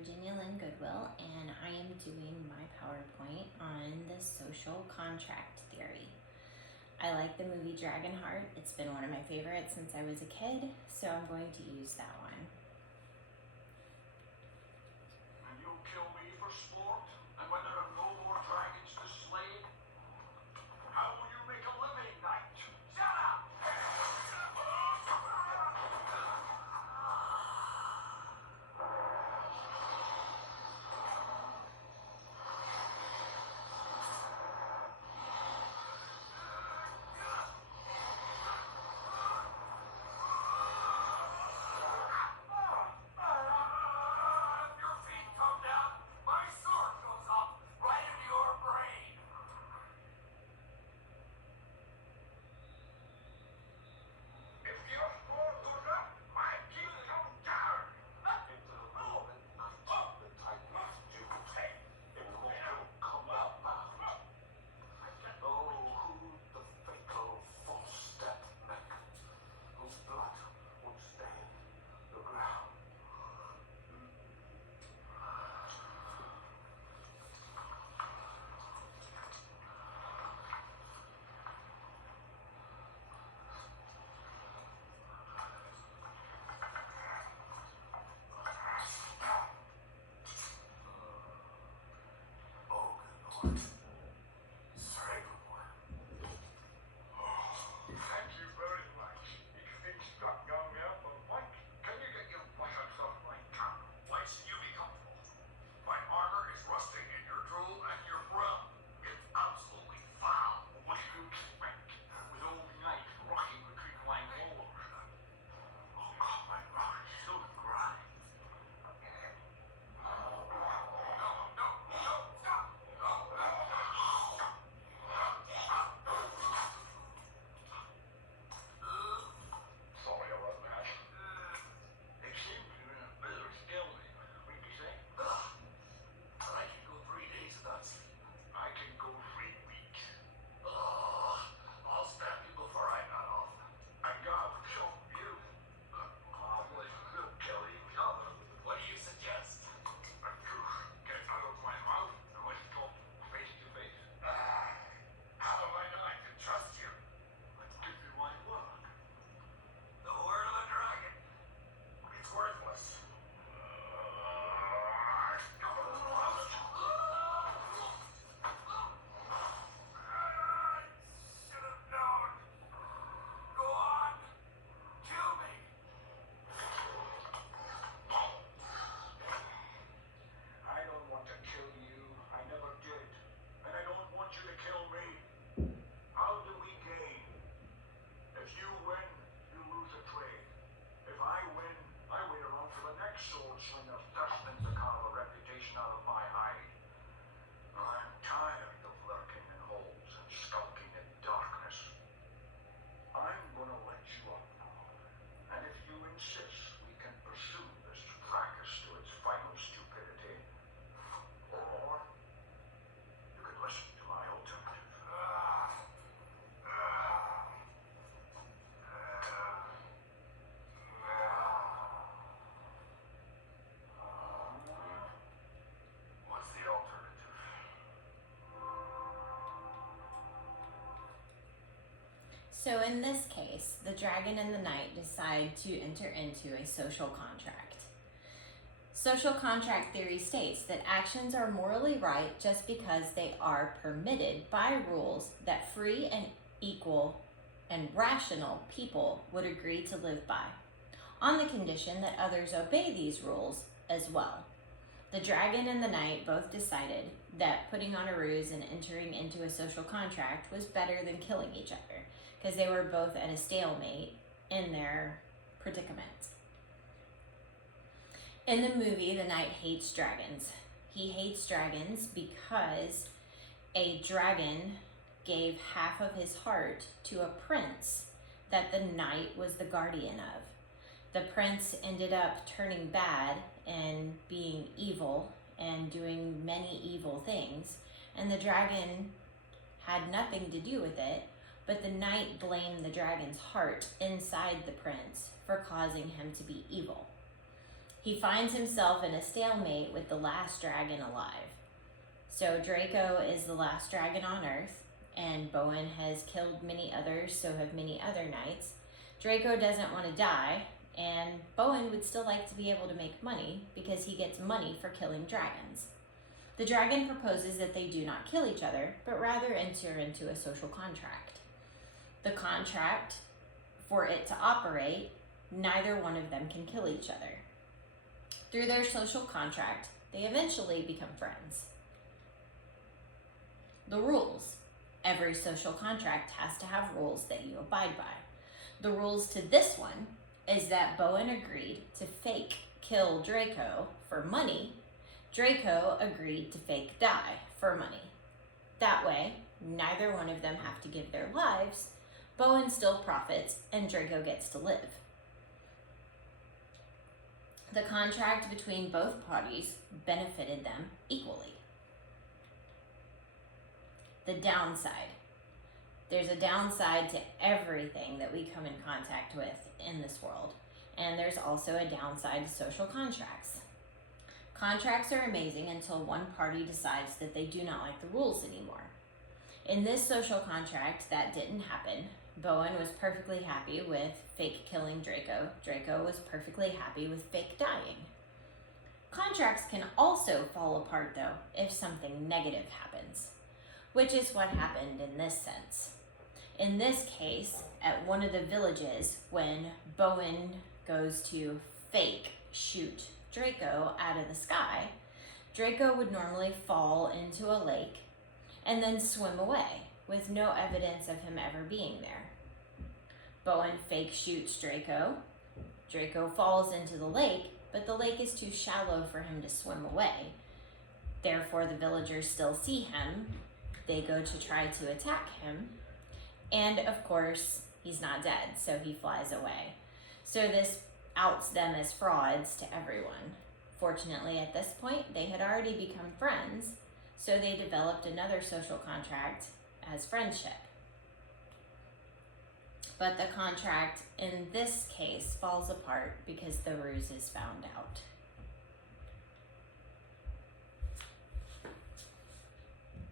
Virginia Lynn Goodwill, and I am doing my PowerPoint on the social contract theory. I like the movie Dragonheart. It's been one of my favorites since I was a kid, so I'm going to use that one. And you'll kill me for sport? And when there are no more dragons to slay? How will you make a living, knight? Shut up! Your feet come down, my sword goes up right into your brain. If your sword goes up, my teeth come down. Into the moment, the Titans do take. It will come out. Oh, who the fatal false step neck, whose blood would stain the ground. Oh, good Lord. Sacred one. Thank you very much. Ich think stuck down there for Mike. Can you get your buttocks off my tongue? Why should you be comfortable? My armor is rusting in your drool and your breath. It's absolutely foul. What do you expect? With old night rocking between my walls. Oh, my God, it's so dry. No, stop! Sorry about that. It seems you're in a bit of a stalemate. What did you say? I can go 3 days without sleep. I can go 3 weeks. I'll stab you before I got off. And God will show you. We'll kill each other. What do you suggest? Get out of my mouth and let's talk face to face. How am I not to trust you? Let's give you my word. The word of a dragon. It's worthless. I should have known. Go on. Kill me. I don't want to kill you. I never did. And I don't want you to kill me. How do we gain? If you win, you lose a trade. If I win around for the next sword slinger dustman's to carve a reputation out of my hide. I'm tired of lurking in holes and skulking in darkness. I'm gonna let you up now. And if you insist, we can pursue this fracas to its final stupidity. Or you could listen to my alternative. What's the alternative? So in this case, the dragon and the knight decide to enter into a social contract. Social contract theory states that actions are morally right just because they are permitted by rules that free and equal and rational people would agree to live by, on the condition that others obey these rules as well. The dragon and the knight both decided that putting on a ruse and entering into a social contract was better than killing each other, because they were both at a stalemate in their predicament. In the movie, the knight hates dragons. He hates dragons because a dragon gave half of his heart to a prince that the knight was the guardian of. The prince ended up turning bad and being evil and doing many evil things, and the dragon had nothing to do with it, but the knight blamed the dragon's heart inside the prince for causing him to be evil. He finds himself in a stalemate with the last dragon alive. So Draco is the last dragon on Earth, and Bowen has killed many others, so have many other knights. Draco doesn't want to die, and Bowen would still like to be able to make money because he gets money for killing dragons. The dragon proposes that they do not kill each other, but rather enter into a social contract. The contract, for it to operate, neither one of them can kill each other. Through their social contract, they eventually become friends. The rules. Every social contract has to have rules that you abide by. The rules to this one is that Bowen agreed to fake kill Draco for money. Draco agreed to fake die for money. That way, neither one of them have to give their lives. Bowen still profits and Draco gets to live. The contract between both parties benefited them equally. The downside. There's a downside to everything that we come in contact with in this world. And there's also a downside to social contracts. Contracts are amazing until one party decides that they do not like the rules anymore. In this social contract, that didn't happen. Bowen was perfectly happy with fake killing Draco. Draco was perfectly happy with fake dying. Contracts can also fall apart, though, if something negative happens, which is what happened in this sense. In this case, at one of the villages, when Bowen goes to fake shoot Draco out of the sky, Draco would normally fall into a lake and then swim away with no evidence of him ever being there. Bowen fake shoots Draco. Draco falls into the lake, but the lake is too shallow for him to swim away. Therefore, the villagers still see him. They go to try to attack him. And of course, he's not dead, so he flies away. So this outs them as frauds to everyone. Fortunately, at this point, they had already become friends, so they developed another social contract as friendship. But the contract in this case falls apart because the ruse is found out.